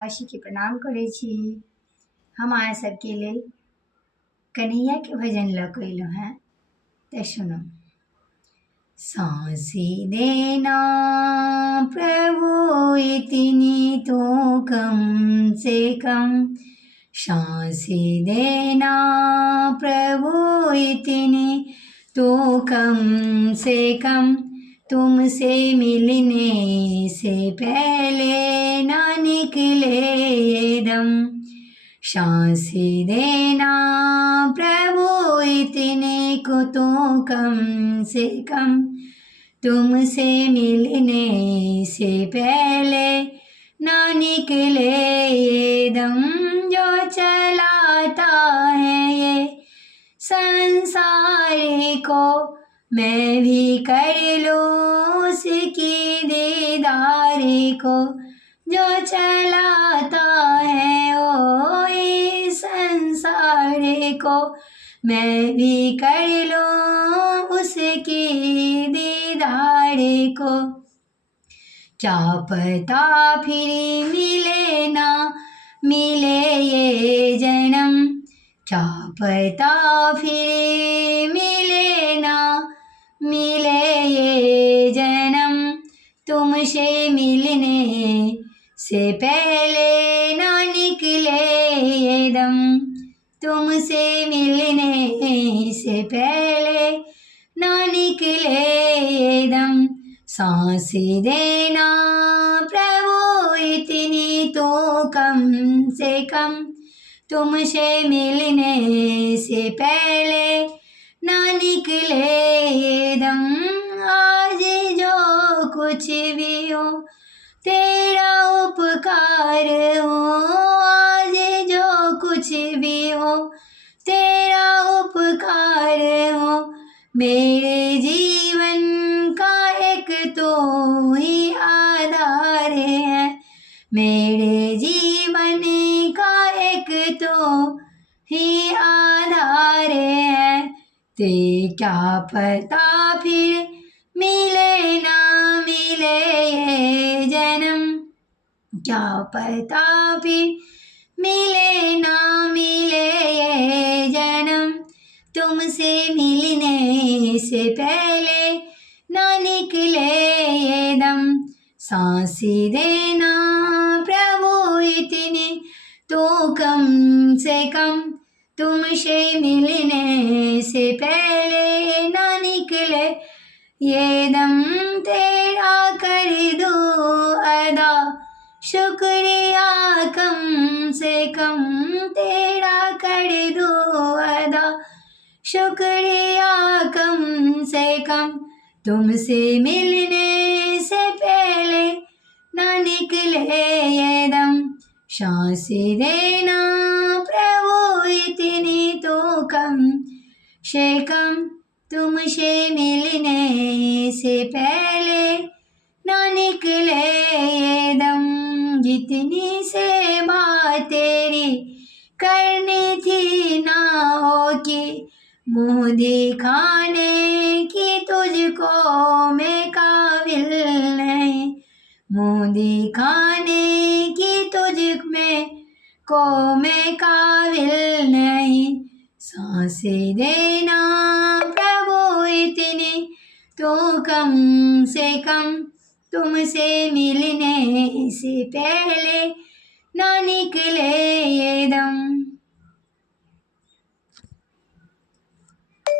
काशी के प्रणाम करै छी। हम अहाँ सबके लेल कन्हैया के भजन लऽ कऽ अयलहुँ हेँ, तऽ सुनू। सांसी देना प्रभु इतनी तो कम से कम, सांसी देना प्रभु इतनी तो कम से कम, तुमसे मिलने से पहले ना निकले ये दम। सांसी देना प्रभु इतने को तो कम से कम, तुमसे मिलने से पहले ना निकले ये दम। जो चलाता है ये संसार को, मैं भी कर लूं उसकी दीदार को। जो चलाता है ओ इस संसार को, मैं भी कर लूं उसकी दीदार को। क्या पता फिर मिले ना मिले ये जन्म, क्या पता फिर मिले ना मिले ये जन्म। तुमसे मिलने से पहले ना निकले ये दम, तुमसे मिलने से पहले ना निकले ये दम। सांस देना प्रभु इतनी तो कम से कम, तुमसे मिलने से पहले ना निकले ये दम। आज जो कुछ भी हो तेरा उपकार हो, आज जो कुछ भी हो तेरा उपकार हो। मेरे जीवन का एक तो ही आधार है, मेरे जीवन का एक तो ही आधार है। ते क्या पता फिर मिले ना मिले ये जन्म, क्या पता फिर मिले ना मिले ये जन्म। तुमसे मिलने से पहले ना निकले ये दम। सांसी देना प्रभु इतनी तो कम से कम, तुमसे मिलने से पहले ना निकले ये दम। तेरा कर दो अदा शुक्रिया कम से कम, तेरा कर दो अदा शुक्रिया कम से कम। तुमसे मिलने से पहले ना निकले ये दम। सांस देना प्रभु इतनी तो कम से कम, तुमसे मिलने से पहले ना निकले ये दम। जितनी सेवा तेरी करनी थी ना होगी, मुँह दिखाने की तुझको मैं काबिल नहीं, मुँह दिखाने की तुझ में को मैं काबिल नहीं। सांस देना प्रभु इतनी तो कम से कम, तुमसे मिलने से पहले ना निकले